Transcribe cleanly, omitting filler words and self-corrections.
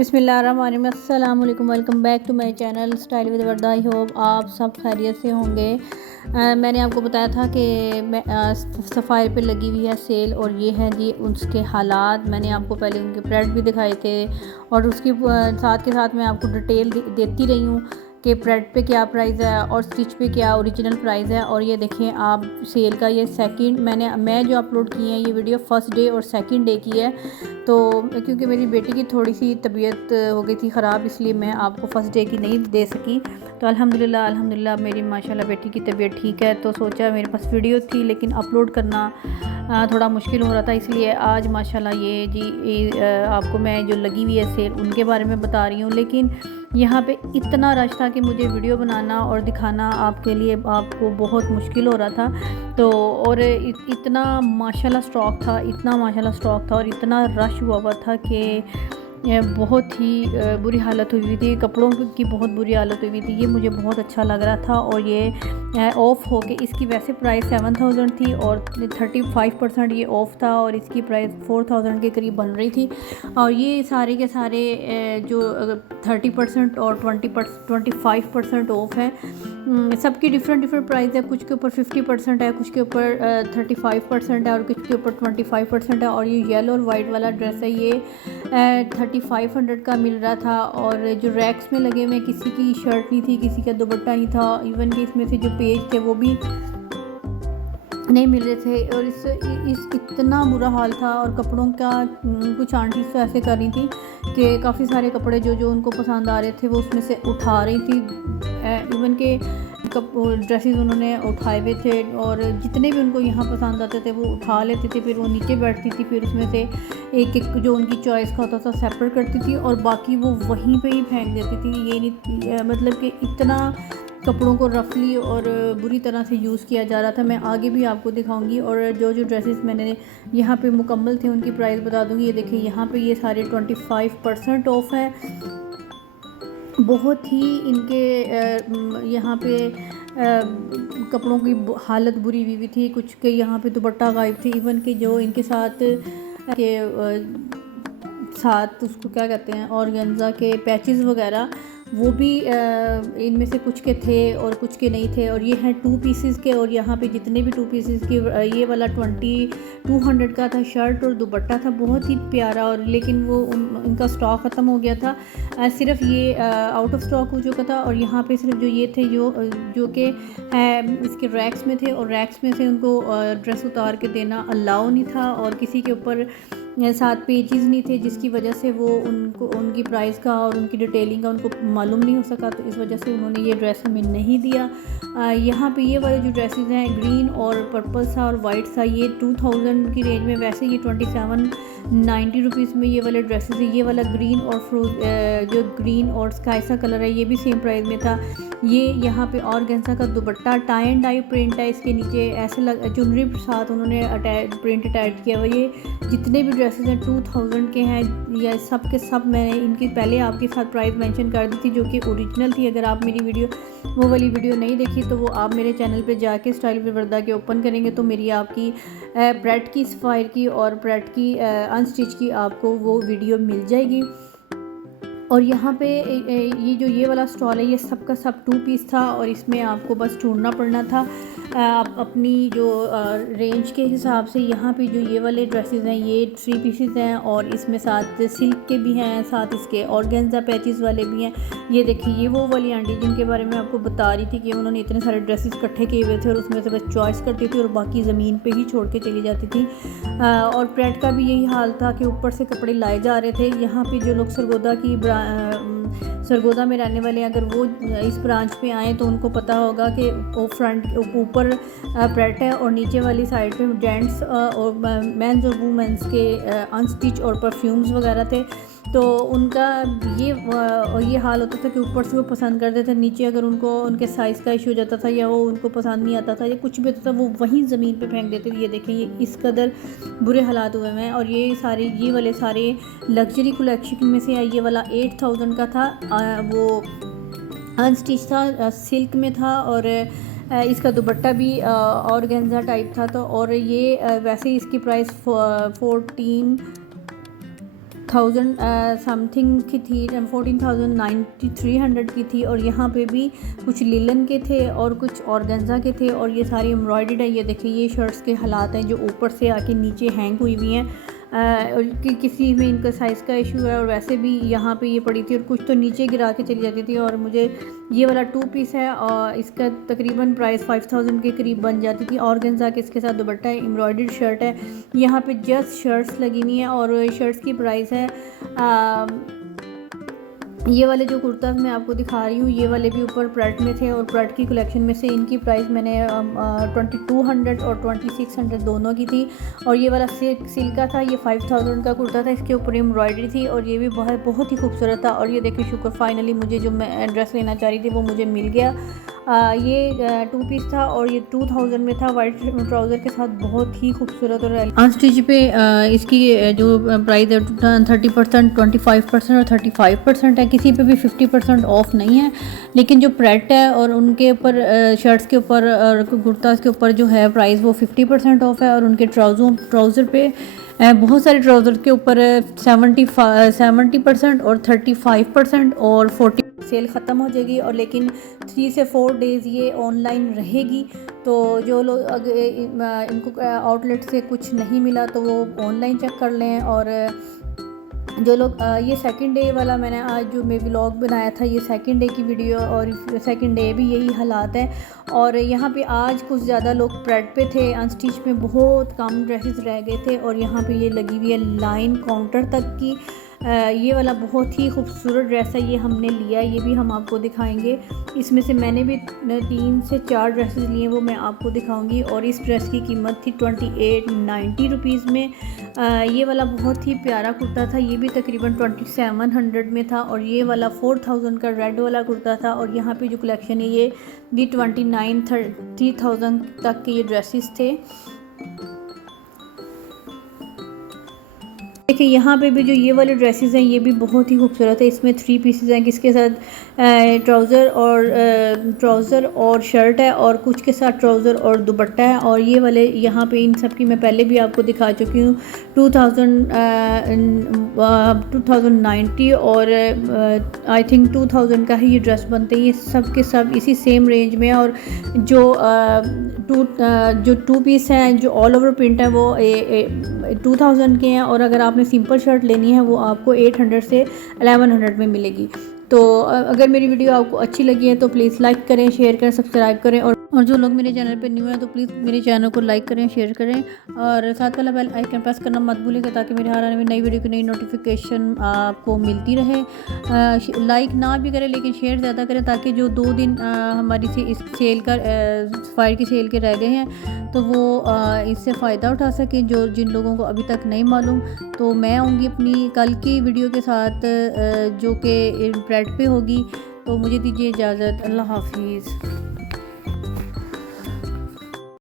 बिस्मिल्लाहिर्रहमानिर्रहीम, अस्सलाम वालेकुम, welcome back to my channel style with Warda. I hope आप सब खैरियत से होंगे। मैंने आपको बताया था कि सफ़ायर पे लगी हुई है सेल, और ये है जी उसके हालात। मैंने आपको पहले उनके प्रेड भी दिखाए थे, और उसकी साथ के साथ मैं आपको डिटेल देती रही हूँ कि प्रेड पे क्या प्राइस है और स्टिच पे क्या ओरिजिनल प्राइस है। और ये देखें आप सेल का ये मैं जो अपलोड की है ये वीडियो फ़र्स्ट डे और सेकंड डे की है। तो क्योंकि मेरी बेटी की थोड़ी सी तबीयत हो गई थी ख़राब, इसलिए मैं आपको फ़र्स्ट डे की नहीं दे सकी। तो अल्हम्दुलिल्लाह मेरी माशाल्लाह बेटी की तबीयत ठीक है, तो सोचा मेरे पास वीडियो थी लेकिन अपलोड करना थोड़ा मुश्किल हो रहा था, इसलिए आज माशाल्लाह आपको मैं जो लगी हुई है सेल उनके बारे में बता रही हूँ। लेकिन यहाँ पे इतना रश था कि मुझे वीडियो बनाना और दिखाना आपके लिए आपको बहुत मुश्किल हो रहा था। तो और इतना माशाल्लाह स्टॉक था, और इतना रश हुआ था कि बहुत ही बुरी हालत हुई थी, कपड़ों की बहुत बुरी हालत हुई थी। ये मुझे बहुत अच्छा लग रहा था, और ये ऑफ़ हो के इसकी वैसे प्राइस 7000 थी और 35% ये ऑफ़ था, और इसकी प्राइस 4000 के करीब बन रही थी। और ये सारे के सारे जो 30% और 25% ऑफ़ है। सबकी डिफरेंट प्राइस है, कुछ के ऊपर 50% है, कुछ के ऊपर 35% है, और कुछ के ऊपर 25% है। और ये येलो और वाइट वाला ड्रेस है, ये 3500 का मिल रहा था। और जो रैक्स में लगे हुए किसी की शर्ट नहीं थी, किसी का दुपट्टा नहीं था, इवन कि इसमें से जो पेज थे वो भी नहीं मिल रहे थे। और इस इतना बुरा हाल था। और कपड़ों का कुछ आंटी तो ऐसे कर रही थी कि काफ़ी सारे कपड़े जो उनको पसंद आ रहे थे वो उसमें से उठा रही थी। इवन के ड्रेसेस उन्होंने उठाए हुए थे, और जितने भी उनको यहाँ पसंद आते थे वो उठा लेते थे। फिर वो नीचे बैठती थी, फिर उसमें से एक जो उनकी चॉइस का होता था सेपरेट करती थी, और बाकी वो वहीं पे ही फेंक देती थी। ये नहीं मतलब कि इतना कपड़ों को रफली और बुरी तरह से यूज़ किया जा रहा था। मैं आगे भी आपको दिखाऊंगी, और जो ड्रेसेस मैंने यहाँ पे मुकम्मल थे उनकी प्राइस बता दूंगी। ये देखिए यहाँ पे ये सारे 25% ऑफ है। बहुत ही इनके यहाँ पे कपड़ों की हालत बुरी हुई थी। कुछ के यहाँ पे दुपट्टा गायब थे, इवन के जो इनके साथ उसको क्या कहते हैं ऑर्गेन्जा के पैचेस वगैरह, वो भी इनमें से कुछ के थे और कुछ के नहीं थे। और ये हैं 2 पीसेस के, और यहाँ पे जितने भी 2 पीसेस की ये वाला 200 का था, शर्ट और दुपट्टा था, बहुत ही प्यारा। और लेकिन वो इनका स्टॉक ख़त्म हो गया था, सिर्फ ये आउट ऑफ स्टॉक हो चुका था। और यहाँ पे सिर्फ जो ये थे जो कि इसके रैक्स में थे, और रैक्स में से उनको ड्रेस उतार के देना अलाउ नहीं था, और किसी के ऊपर 7 पेजेस नहीं थे, जिसकी वजह से वो उनको उनकी प्राइस का और उनकी डिटेलिंग का उनको मालूम नहीं हो सका। तो इस वजह से उन्होंने ये ड्रेस हमें नहीं दिया। यहाँ पे ये वाले जो ड्रेसेस हैं ग्रीन और पर्पल सा और वाइट सा, ये 2000 की रेंज में, वैसे ये 2790 रुपीज़ में ये वाले ड्रेसेस है। ये वाला ग्रीन और जो ग्रीन और स्काई सा कलर है ये भी सेम प्राइस में था। ये यहाँ पे ऑर्गेन्जा का dupatta, tie and dye print है इसके नीचे, ऐसे चुनरी के साथ उन्होंने प्रिंट अटैच किया हुआ। ये जितने भी ड्रेसेस हैं 2000 के हैं, या सब के सब मैंने इनकी पहले आपके साथ प्राइस मेंशन कर दी थी, जो कि ओरिजिनल थी। अगर आप मेरी वो वाली वीडियो नहीं देखी तो वो आप मेरे चैनल पे जाके स्टाइल विद वर्दा के ओपन करेंगे तो मेरी आपकी प्रेड की, सफ़ायर की और प्रेड की अनस्टिच की आपको वो वीडियो मिल जाएगी। और यहाँ पे ये वाला स्टॉल है, ये सब का सब 2 पीस था, और इसमें आपको बस ढूंढना पड़ना था अपनी जो रेंज के हिसाब से। यहाँ पे जो ये वाले ड्रेसेस हैं ये 3 पीसेस हैं, और इसमें साथ सिल्क के भी हैं, साथ इसके ऑर्गेन्जा पैचेस वाले भी हैं। ये देखिए ये वो वाली आंटी जिनके बारे में आपको बता रही थी कि उन्होंने इतने सारे ड्रेसेस इकट्ठे किए हुए थे, और उसमें से बस चॉइस करती थी और बाकी ज़मीन पर ही छोड़ के चली जाती थी। और प्रेड का भी यही हाल था कि ऊपर से कपड़े लाए जा रहे थे। यहाँ पे जो लोग सरगोदा में रहने वाले अगर वो इस ब्रांच पे आएँ तो उनको पता होगा कि वो फ्रंट ऊपर प्रेड है, और नीचे वाली साइड पे जेंट्स और मेंस और वुमेंस के अनस्टिच और परफ्यूम्स वगैरह थे। तो उनका ये हाल होता था कि ऊपर से वो पसंद करते थे, नीचे अगर उनको उनके साइज़ का इशू हो जाता था या वो उनको पसंद नहीं आता था या कुछ भी होता था, वो वहीं ज़मीन पे फेंक देते थे। ये देखें ये इस कदर बुरे हालात हुए हैं। और ये वाले सारे लग्जरी कलेक्शन में से ये वाला 8000 का था, वो अनस्टिच था, सिल्क में था, और इसका दुपट्टा भी ऑर्गेन्जा टाइप था। तो और ये वैसे इसकी प्राइस 14,000 समथिंग की थी, 14,300 की थी। और यहाँ पे भी कुछ लिलन के थे और कुछ ऑर्गेन्जा के थे और ये सारी एम्ब्रॉयडर्ड है। ये देखिए ये शर्ट्स के हालात हैं जो ऊपर से आके नीचे हैंग हुई हुई हैं और किसी में इनका साइज़ का इशू है। और वैसे भी यहाँ पे ये पड़ी थी और कुछ तो नीचे गिरा के चली जाती थी। और मुझे ये वाला 2 पीस है और इसका तकरीबन प्राइस 5,000 के करीब बन जाती थी। ऑर्गेन्जा के इसके साथ दुपट्टा है, एम्ब्रॉयडर्ड शर्ट है। यहाँ पे जस्ट शर्ट्स लगी हुई हैं और शर्ट्स की प्राइस है ये वाले जो कुर्ता मैं आपको दिखा रही हूँ ये वाले भी ऊपर प्रट में थे और प्रट की कलेक्शन में से इनकी प्राइस मैंने 2200 और 2600 दोनों की थी। और ये वाला सिल्क का था, ये 5000 का कुर्ता था, इसके ऊपर एम्ब्रॉयडरी थी और ये भी बहुत ही खूबसूरत था। और ये देखिए शुक्र फाइनली मुझे जो मैं ड्रेस लेना चाह रही थी वो मुझे मिल गया। ये 2 पीस था और ये 2000 में था, वाइट ट्राउज़र के साथ, बहुत ही खूबसूरत। और अनस्टिच पे इसकी जो प्राइस है 30%, 25% और 35% है। किसी पे भी 50% ऑफ नहीं है, लेकिन जो प्रेट है और उनके ऊपर शर्ट्स के ऊपर और कुर्तास के ऊपर जो है प्राइस वो 50% ऑफ है। और उनके ट्राउज़र पे बहुत सारे ट्राउज़र के ऊपर 70% और 35% और 40 सेल ख़त्म हो जाएगी। और लेकिन 3 से 4 डेज़ ये ऑनलाइन रहेगी। तो जो लोग अगर इनको आउटलेट से कुछ नहीं मिला तो वो ऑनलाइन चेक कर लें। और जो लोग ये सेकंड डे वाला मैंने आज जो मैं व्लॉग बनाया था ये सेकंड डे की वीडियो और सेकंड डे भी यही हालात है। और यहाँ पे आज कुछ ज़्यादा लोग प्रेड पे थे, अनस्टिच में बहुत कम ड्रेसेस रह गए थे। और यहाँ पे ये लगी हुई है लाइन काउंटर तक की। ये वाला बहुत ही खूबसूरत ड्रेस है, ये हमने लिया, ये भी हम आपको दिखाएंगे। इसमें से मैंने भी 3 से 4 ड्रेसेस लिए, वो मैं आपको दिखाऊंगी। और इस ड्रेस की कीमत थी 2890 रुपीज़ में। ये वाला बहुत ही प्यारा कुर्ता था, ये भी तकरीबन 2700 में था। और ये वाला 4000 का रेड वाला कुर्ता था। और यहाँ पे जो कलेक्शन है ये भी 29,3000 तक के ये ड्रेसेस थे। देखिए यहाँ पे भी जो ये वाले ड्रेसेस हैं ये भी बहुत ही खूबसूरत है। इसमें 3 पीसेस हैं, किसके साथ ट्राउज़र और शर्ट है और कुछ के साथ ट्राउज़र और दुपट्टा है। और ये वाले यहाँ पे इन सब की मैं पहले भी आपको दिखा चुकी हूँ। 2090 और आई थिंक 2000 का ही ये ड्रेस बनते हैं। ये सब के सब इसी सेम रेंज में है। और जो 2 पीस हैं जो ऑल ओवर प्रिंट है वो 2000 के हैं। और अगर आपने सिंपल शर्ट लेनी है वो आपको 800 से 1100 में मिलेगी। तो अगर मेरी वीडियो आपको अच्छी लगी है तो प्लीज़ लाइक करें, शेयर करें, सब्सक्राइब करें। और जो लोग मेरे चैनल पे न्यू हैं तो प्लीज़ मेरे चैनल को लाइक करें, शेयर करें और साथ वाला बेल आइकन प्रेस करना मत भूलिएगा ताकि मेरे हर आने नई वीडियो की नई नोटिफिकेशन आपको मिलती रहे। लाइक ना भी करें लेकिन शेयर ज़्यादा करें ताकि जो 2 दिन हमारी इस सेल का सफायर की सेल के रह गए हैं तो वो इससे फ़ायदा उठा सकें जिन लोगों को अभी तक नहीं मालूम। तो मैं आऊँगी अपनी कल की वीडियो के साथ जो कि प्रेड पे होगी। तो मुझे दीजिए इजाज़त, अल्लाह हाफिज़।